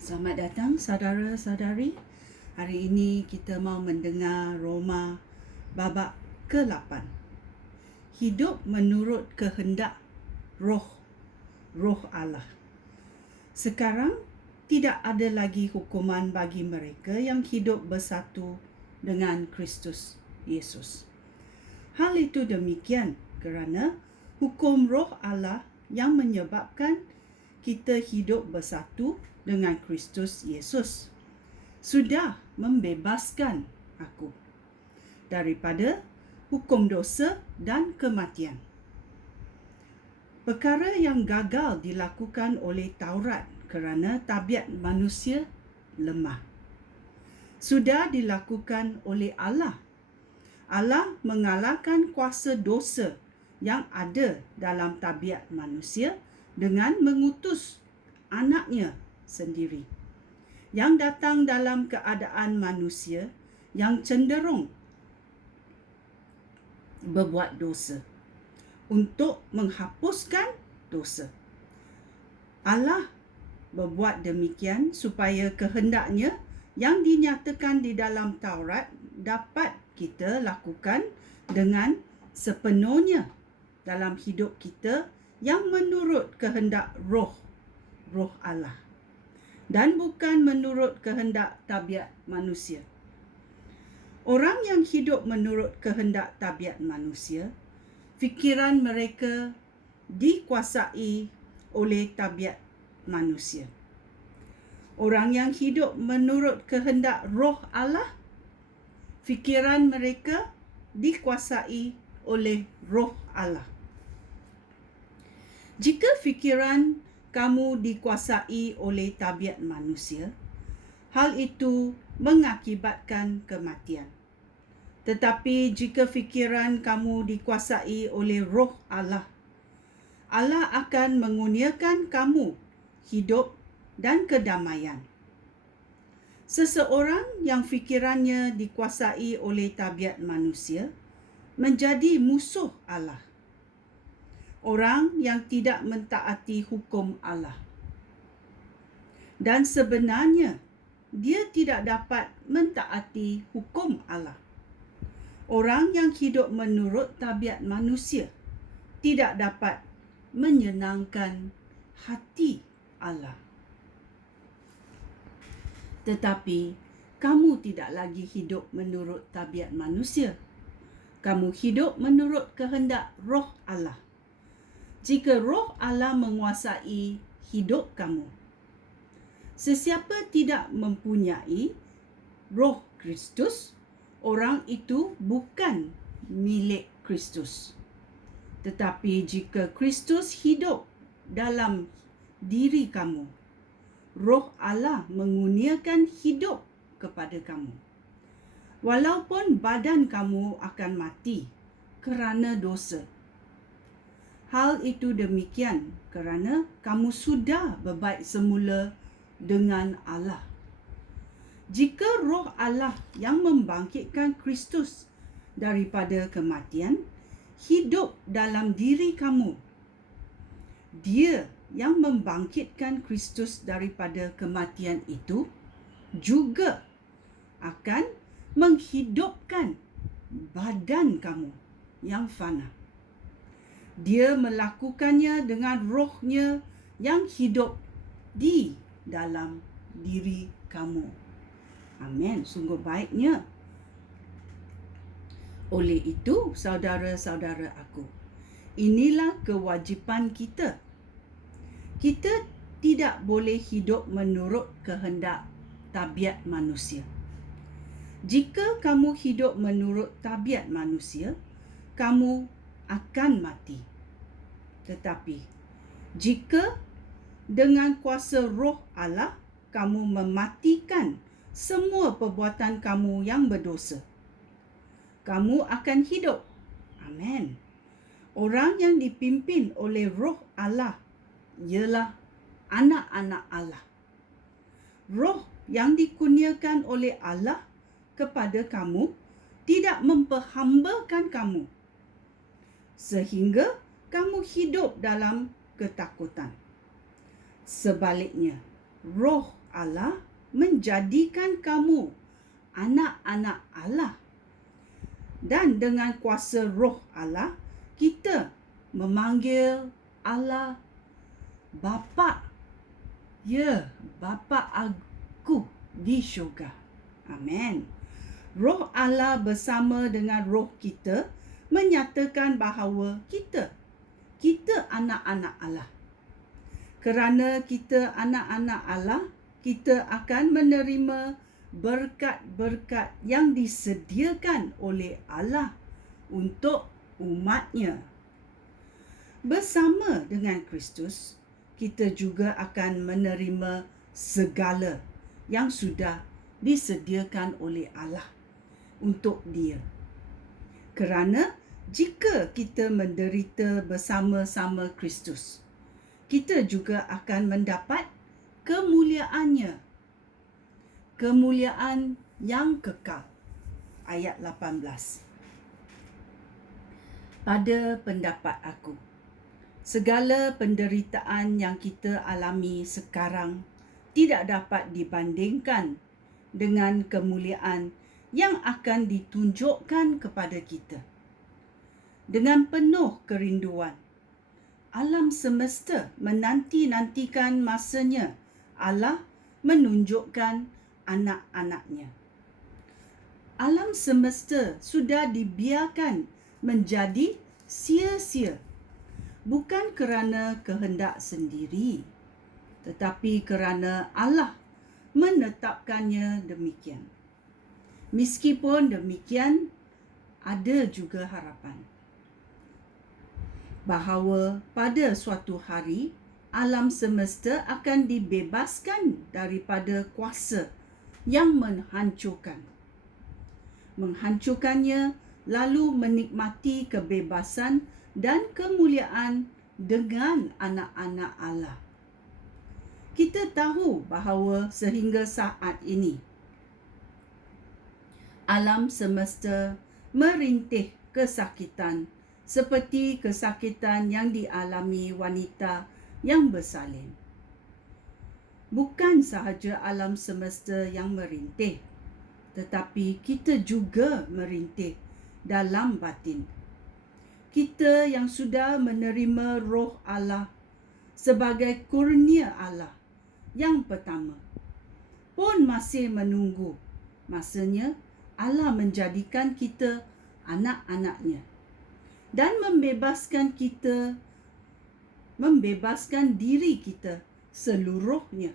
Selamat datang saudara-saudari. Hari ini kita mau mendengar Roma babak ke-8. Hidup menurut kehendak roh Allah. Sekarang tidak ada lagi hukuman bagi mereka yang hidup bersatu dengan Kristus Yesus. Hal itu demikian kerana hukum roh Allah yang menyebabkan kita hidup bersatu dengan Kristus Yesus sudah membebaskan aku daripada hukum dosa dan kematian. Perkara yang gagal dilakukan oleh Taurat kerana tabiat manusia lemah sudah dilakukan oleh Allah. Allah mengalahkan kuasa dosa yang ada dalam tabiat manusia dengan mengutus anaknya sendiri yang datang dalam keadaan manusia yang cenderung berbuat dosa untuk menghapuskan dosa. Allah berbuat demikian supaya kehendaknya yang dinyatakan di dalam Taurat dapat kita lakukan dengan sepenuhnya dalam hidup kita yang menurut kehendak roh Allah dan bukan menurut kehendak tabiat manusia. Orang yang hidup menurut kehendak tabiat manusia, fikiran mereka dikuasai oleh tabiat manusia. Orang yang hidup menurut kehendak roh Allah, fikiran mereka dikuasai oleh roh Allah. Jika fikiran kamu dikuasai oleh tabiat manusia, hal itu mengakibatkan kematian. Tetapi jika fikiran kamu dikuasai oleh roh Allah, Allah akan mengurniakan kamu hidup dan kedamaian. Seseorang yang fikirannya dikuasai oleh tabiat manusia menjadi musuh Allah. Orang yang tidak mentaati hukum Allah. Dan sebenarnya, dia tidak dapat mentaati hukum Allah. Orang yang hidup menurut tabiat manusia tidak dapat menyenangkan hati Allah. Tetapi, kamu tidak lagi hidup menurut tabiat manusia. Kamu hidup menurut kehendak roh Allah. Jika roh Allah menguasai hidup kamu, sesiapa tidak mempunyai roh Kristus, orang itu bukan milik Kristus. Tetapi jika Kristus hidup dalam diri kamu, roh Allah mengurniakan hidup kepada kamu. Walaupun badan kamu akan mati kerana dosa. Hal itu demikian kerana kamu sudah berbaik semula dengan Allah. Jika roh Allah yang membangkitkan Kristus daripada kematian hidup dalam diri kamu, Dia yang membangkitkan Kristus daripada kematian itu juga akan menghidupkan badan kamu yang fana. Dia melakukannya dengan rohnya yang hidup di dalam diri kamu. Amin. Sungguh baiknya. Oleh itu, saudara-saudara aku, inilah kewajipan kita. Kita tidak boleh hidup menurut kehendak tabiat manusia. Jika kamu hidup menurut tabiat manusia, kamu akan mati. Tetapi, jika dengan kuasa roh Allah, kamu mematikan semua perbuatan kamu yang berdosa, kamu akan hidup. Amin. Orang yang dipimpin oleh roh Allah ialah anak-anak Allah. Roh yang dikurniakan oleh Allah kepada kamu tidak memperhambakan kamu sehingga kamu hidup dalam ketakutan. Sebaliknya, roh Allah menjadikan kamu anak-anak Allah. Dan dengan kuasa Roh Allah, kita memanggil Allah Bapa. Ya, Bapa aku di syurga. Amin. Roh Allah bersama dengan roh kita menyatakan bahawa kita anak-anak Allah. Kerana kita anak-anak Allah, kita akan menerima berkat-berkat yang disediakan oleh Allah untuk umatnya. Bersama dengan Kristus, kita juga akan menerima segala yang sudah disediakan oleh Allah untuk Dia. Kerana jika kita menderita bersama-sama Kristus, kita juga akan mendapat kemuliaannya. Kemuliaan yang kekal. Ayat 18. Pada pendapat aku, segala penderitaan yang kita alami sekarang tidak dapat dibandingkan dengan kemuliaan yang akan ditunjukkan kepada kita. Dengan penuh kerinduan, alam semesta menanti-nantikan masanya Allah menunjukkan anak-anaknya. Alam semesta sudah dibiarkan menjadi sia-sia, bukan kerana kehendak sendiri, tetapi kerana Allah menetapkannya demikian. Meskipun demikian, ada juga harapan bahawa pada suatu hari alam semesta akan dibebaskan daripada kuasa yang menghancurkannya, lalu menikmati kebebasan dan kemuliaan dengan anak-anak Allah. Kita tahu bahawa sehingga saat ini alam semesta merintih kesakitan seperti kesakitan yang dialami wanita yang bersalin. Bukan sahaja alam semesta yang merintih, tetapi kita juga merintih dalam batin. Kita yang sudah menerima Roh Allah sebagai kurnia Allah yang pertama pun masih menunggu masanya Allah menjadikan kita anak-anaknya dan membebaskan diri kita seluruhnya.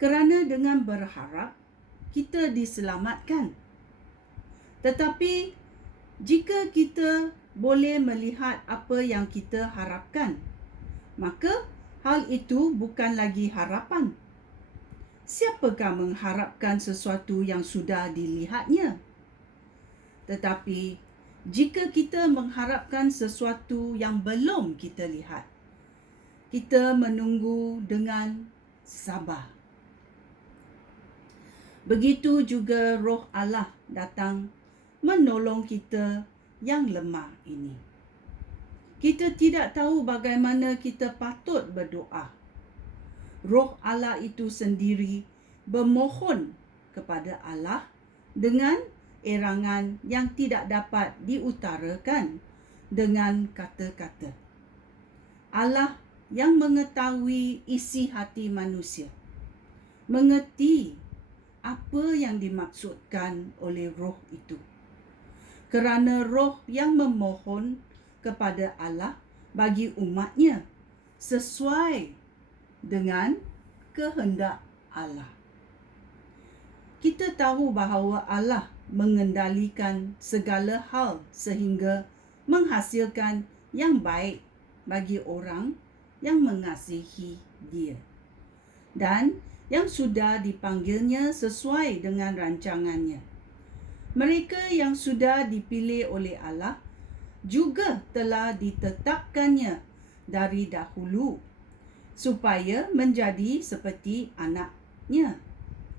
Kerana dengan berharap kita diselamatkan. Tetapi jika kita boleh melihat apa yang kita harapkan, maka hal itu bukan lagi harapan. Siapakah mengharapkan sesuatu yang sudah dilihatnya? Tetapi jika kita mengharapkan sesuatu yang belum kita lihat, kita menunggu dengan sabar. Begitu juga Roh Allah datang menolong kita yang lemah ini. Kita tidak tahu bagaimana kita patut berdoa. Roh Allah itu sendiri bermohon kepada Allah dengan erangan yang tidak dapat diutarakan dengan kata-kata. Allah yang mengetahui isi hati manusia, mengerti apa yang dimaksudkan oleh roh itu. Kerana roh yang memohon kepada Allah bagi umatnya sesuai dengan kehendak Allah. Kita tahu bahawa Allah mengendalikan segala hal sehingga menghasilkan yang baik bagi orang yang mengasihi Dia dan yang sudah dipanggilnya sesuai dengan rancangannya. Mereka yang sudah dipilih oleh Allah juga telah ditetapkannya dari dahulu supaya menjadi seperti anaknya,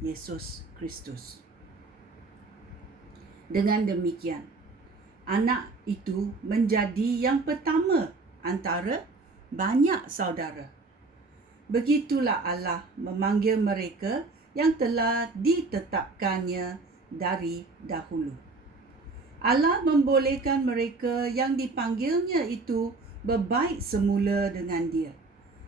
Yesus Kristus. Dengan demikian, anak itu menjadi yang pertama antara banyak saudara. begitulah Allah memanggil mereka yang telah ditetapkannya dari dahulu. Allah membolehkan mereka yang dipanggilnya itu berbaik semula dengan Dia.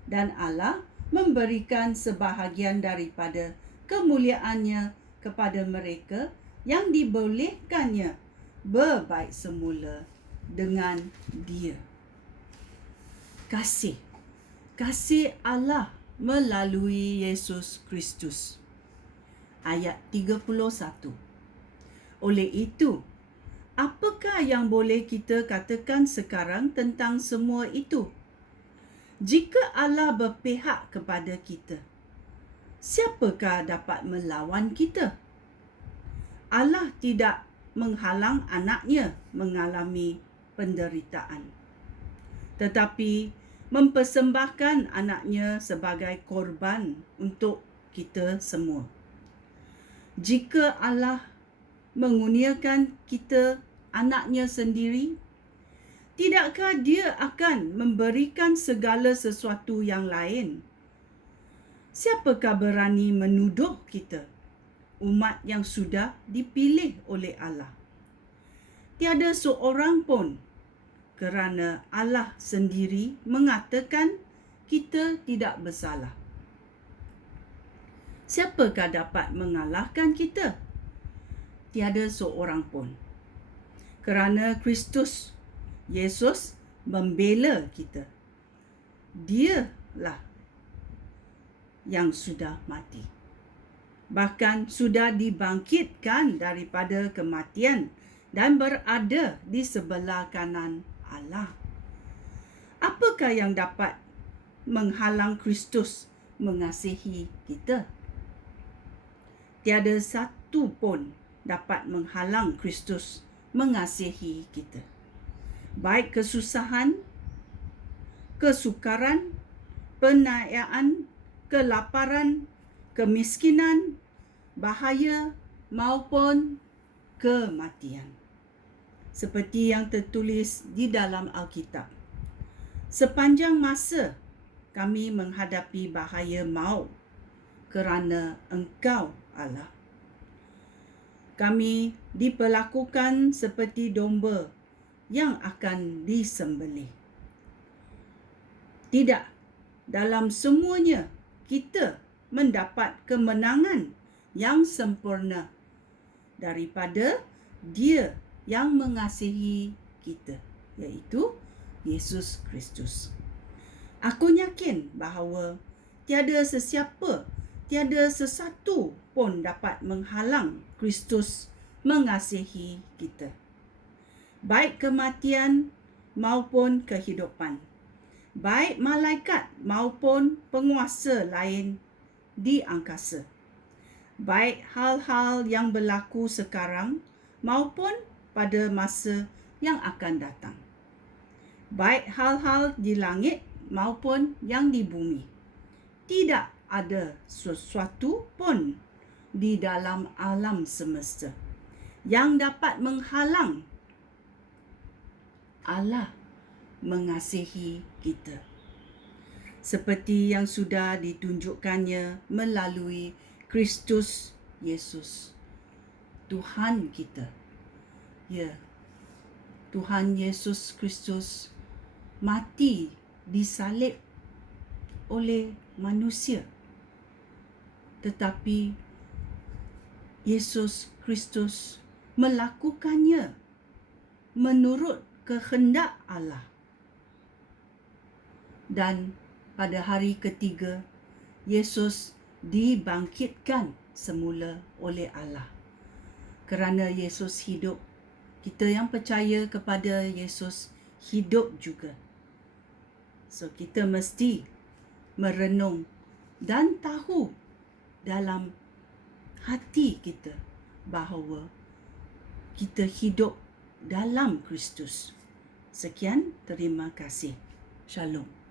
Dan Allah memberikan sebahagian daripada kemuliaannya kepada mereka yang dibolehkannya berbaik semula dengan Dia. Kasih Allah melalui Yesus Kristus. Ayat 31. Oleh itu, apakah yang boleh kita katakan sekarang tentang semua itu? Jika Allah berpihak kepada kita, siapakah dapat melawan kita? Allah tidak menghalang anaknya mengalami penderitaan, tetapi mempersembahkan anaknya sebagai korban untuk kita semua. Jika Allah mengurniakan kita anaknya sendiri, tidakkah Dia akan memberikan segala sesuatu yang lain? Siapakah berani menuduh kita, umat yang sudah dipilih oleh Allah? Tiada seorang pun, kerana Allah sendiri mengatakan kita tidak bersalah. Siapakah dapat mengalahkan kita? Tiada seorang pun. Kerana Kristus Yesus membela kita. Dialah yang sudah mati. Bahkan sudah dibangkitkan daripada kematian dan berada di sebelah kanan Allah. Apakah yang dapat menghalang Kristus mengasihi kita? Tiada satu pun dapat menghalang Kristus mengasihi kita. Baik kesusahan, kesukaran, penayaan, kelaparan, kemiskinan, bahaya maupun kematian. Seperti yang tertulis di dalam Alkitab. Sepanjang masa kami menghadapi bahaya maut kerana Engkau, Allah. Kami diperlakukan seperti domba yang akan disembelih. Tidak, dalam semuanya kita mendapat kemenangan yang sempurna daripada Dia yang mengasihi kita, iaitu Yesus Kristus. Aku yakin bahawa tiada sesatu pun dapat menghalang Kristus mengasihi kita. Baik kematian maupun kehidupan. Baik malaikat maupun penguasa lain di angkasa. Baik hal-hal yang berlaku sekarang maupun pada masa yang akan datang. Baik hal-hal di langit maupun yang di bumi. Tidak ada sesuatu pun di dalam alam semesta yang dapat menghalang Allah mengasihi kita. Seperti yang sudah ditunjukkannya melalui Kristus Yesus, Tuhan kita. Ya, Tuhan Yesus Kristus mati disalib oleh manusia. Tetapi Yesus Kristus melakukannya menurut kehendak Allah. Dan pada hari ketiga, Yesus dibangkitkan semula oleh Allah. Kerana Yesus hidup, kita yang percaya kepada Yesus hidup juga. So, kita mesti merenung dan tahu dalam hati kita bahawa kita hidup dalam Kristus. Sekian, terima kasih. Shalom.